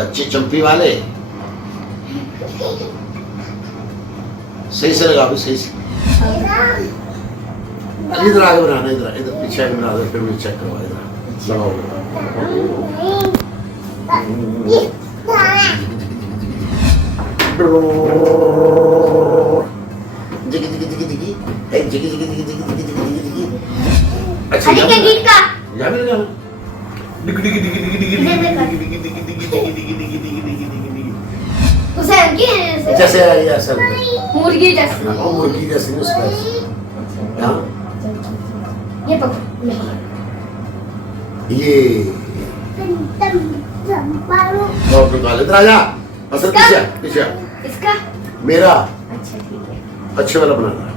बच्चे चंपी वाले सही से लगा, सही से इधर आगे बनाना, इधर इधर पीछे आगे बना दो, फिर मुझे चेक करवा, इधर लगाओ। जिगी जिगी जिगी जिगी, एक जिगी जिगी जिगी जिगी जिगी जिगी जिगी। अच्छा अरे क्या गीत का यहाँ भी लगाना। डिगी डिगी डिगी डिगी डिगी डिगी डिगी डिगी डिगी डिगी डिगी डिगी डिगी डिगी डिगी। उसे जैसे ऐसा मुर्गी जैसी। हाँ मुर्गी जैसी उसका। हाँ ये पकड़ ये और निकाल, इधर आ जा। असल पीछे पीछे इसका मेरा अच्छा ठीक है। अच्छे वाला बनाना है।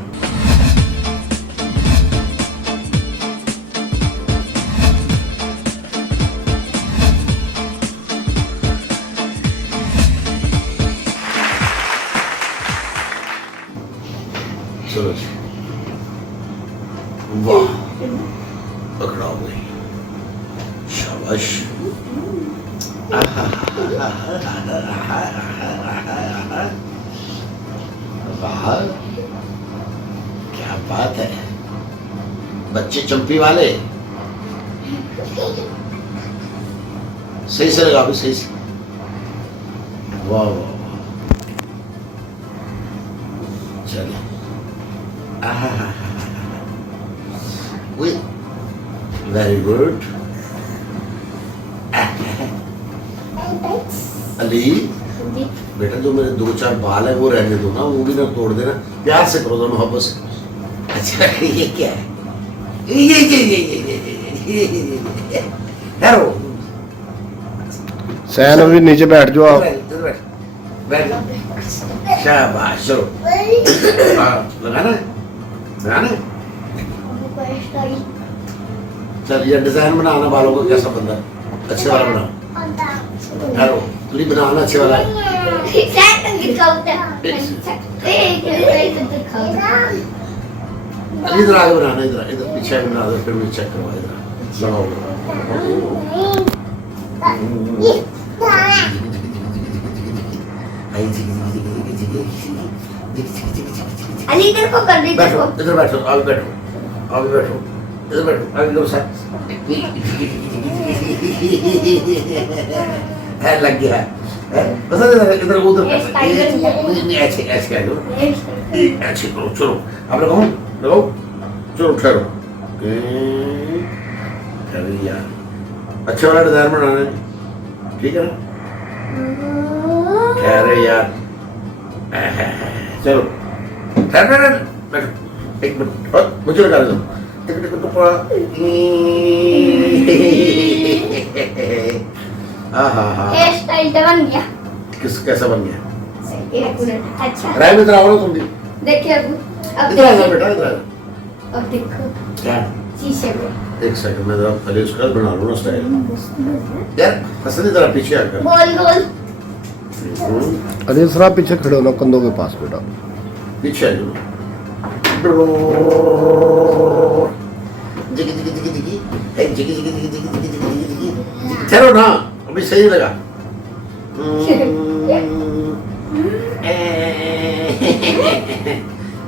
चलो जी, वाह पकड़ा हो गई, शाबाश। वाह क्या बात है, बच्चे चंपी वाले सही से लगा, भी सही से। वाह वाह वाह, चलिए वेरी गुड। अली बेटा जो मेरे 2-4 बाल है वो रहने दो ना, वो भी ना तोड़ देना, प्यार से करो, मोहब्बत से। अच्छा ये क्या है, ये हेरो सैन अभी नीचे बैठ जाओ आप। बैठ शाबाश, चलो लगाना है, लगाना है। चल ये डिजाइन बनाना बालों का, कैसा बंदा अच्छे वाला बना, हेरो तुझे बनाना अच्छे वाला। इधर आगे बनाना, इधर इधर पीछे आगे बना दो, फिर मुझे चेक करवा, इधर लगाओ। अली इधर को कर दे, बैठो इधर, बैठो आगे, बैठो आगे, बैठो इधर, बैठो आगे करो सर। है लग गया है बस, इधर इधर उधर नहीं, ऐसे ऐसे करो, ऐसे करो। चलो अब लगाओ लगाओ, चलो ठहरो यार, अच्छा वाला डिजाइन बनाना है, ठीक है ना? ठहरे यार, चलो ठहर बैठो, एक मिनट मुझे लगा दो। हेयर स्टाइल तो बन गया। किस कैसा बन गया? अच्छा राय में इधर आओ ना तुम भी, देखिए अब इधर आना बेटा, इधर आना। अब देखो क्या शीशे में एक सेकंड में जरा पहले उसका बना लो ना स्टाइल यार, हसन इधर पीछे आकर गोल गोल। अरे सर आप पीछे खड़े हो ना कंधों के पास बेटा, पीछे आ जाओ। जिगी जिगी जिगी जिगी, एक जिगी जिगी जिगी जिगी जिगी जिगी जिगी। ठहरो ना, अभी सही लगा।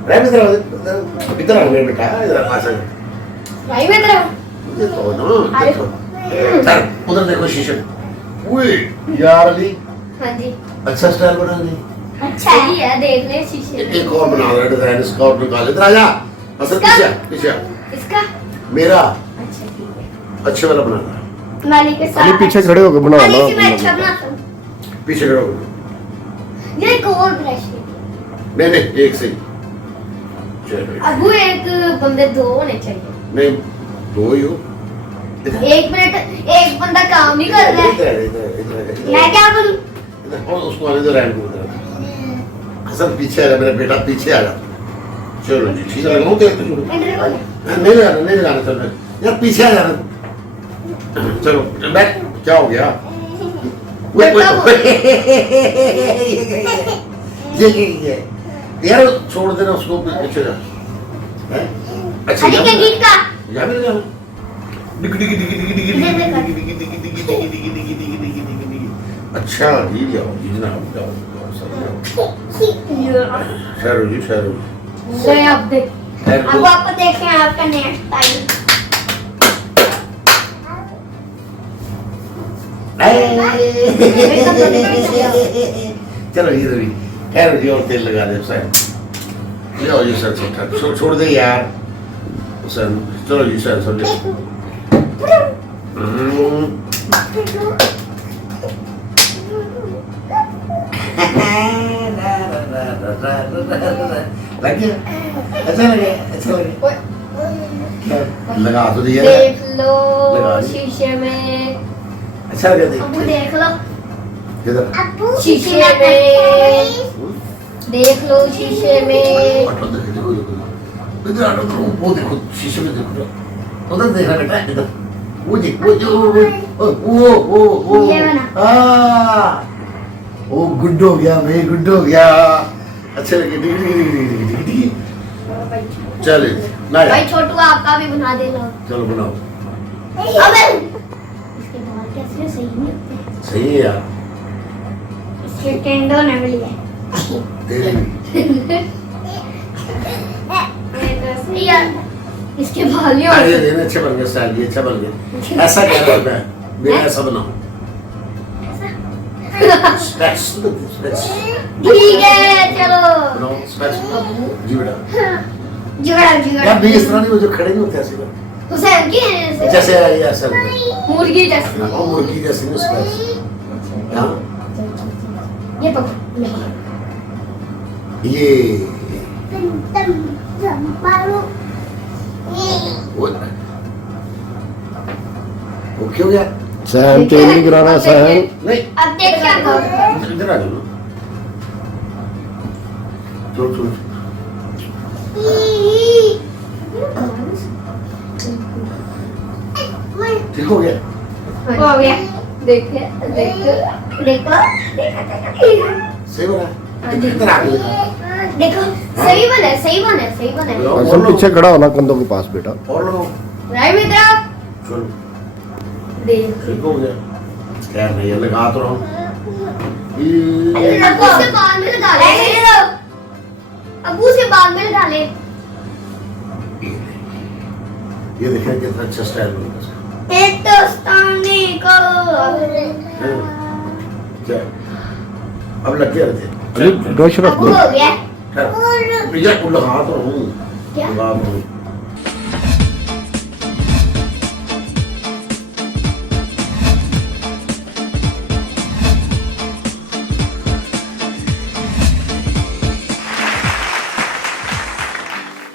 राय में इधर आओ, इधर आओ बेटा, इधर पास आ। भाई मैं तेरा देखो ना, देखो सर उधर देखो शीशे में। ओए यार अली हाँ जी अच्छा स्टाइल बना ली, अच्छा ही है, देख ले शीशे में। एक और बना रहा डिजाइन, इसका और निकाल, इधर आ जा। असल पीछे पीछे इसका मेरा अच्छा ठीक है। अच्छे वाला बनाना है, नाली के साथ अली पीछे खड़े होकर बनाओ अली से मैं अच्छा ना। बनाता हूँ। पीछे करो। ये एक और ब्रश है। नहीं नहीं एक से ही। चलो अबू एक बंदे दो होने चाहिए। नहीं दो ही हो। एक मिनट, एक बंदा काम नहीं कर रहा है। इधर इधर इधर मैं क्या करूँ? इधर और उसको आने दो, रैंक को इधर। हसन पीछे आ जा मेरा बेटा, पीछे आ जा। चलो जी ठीक है, लगाऊं क्या? नहीं लगाना, नहीं लगाना, चल यार पीछे आ जाना। चलो बैठ, क्या हो गया? ये यार छोड़ देना उसको, पीछे जा। अच्छा अली के गीत का यहाँ भी जाना। डिगी डिगी डिगी डिगी डिगी डिगी डिगी डिगी डिगी डिगी डिगी डिगी डिगी डिगी डिगी डिगी। अच्छा जी जाओ जी जनाब जाओ जाओ, सब जाओ। ठहरो जी ठहरो जी। ले अब देख ठहरो। अब आप देखें आपका नेक्स्ट टाइम चलो ये रवि ठहरो जी और तेल लगा दे सर ले आओ जी सर छोड़ दे यार सर चलो जी सर सर लग गया अच्छा लगे लगा तो दिया देख लो लगा दी। शीशे में अच्छा लगा देख अबू देख लो इधर शीशे में देख लो शीशे में ऑटो देखो देखो इधर ऑटो करो वो देखो शीशे में देखो उधर देखना बेटा इधर वो देख वो जो वो ये वाला। ओ गुड हो गया भाई गुड हो गया अच्छा लगे डी चल ना भाई छोटू आपका भी बना दे लो चलो बनाओ अबे इसके बाल कैसे सही नहीं होते सही है यार इसके टेंडो ने भी लिया तेरे भी सही यार इसके बाल नहीं आगे होते देना अच्छा बन गया साल ये अच्छा बन गया ऐसा क्या करना है मेरा ऐसा बनाओ स्पेक्स ठीक है चलो बनाओ स्पेक्स जी बेटा जुगड़ा यार जुगड़ा भी इस तरह नहीं वो जो खड़े नहीं होते ऐसे हुसैन की जैसे ये ऐसा मुर्गी जैसी वो मुर्गी जैसे नहीं स्पेक्स हाँ ये पकड़ ये वो क्यों गया सहन तेल नहीं गिराना सहन नहीं अब देख क्या करो इधर आ जाओ छोड़ छोड़ ठीक हो गया हो गया देख देखो देखो सही बना इधर आ गया देखो सही बने सही बने सही बने असल पीछे खड़ा होना कंधों के पास बेटा और लो राय मित्रा चलो देख ठीक हो गया खैर नहीं है लगा तो रहा हूँ अबू से बाल में लगा ले अबू से बाल में लगा ले ये देखिए कितना अच्छा स्टाइल बना है एक तो स्टानी को क्या अब लग गया थे अरे ब्रश रख अबू दो हो गया भैया लगा तो हूँ क्या? लगा तो हूँ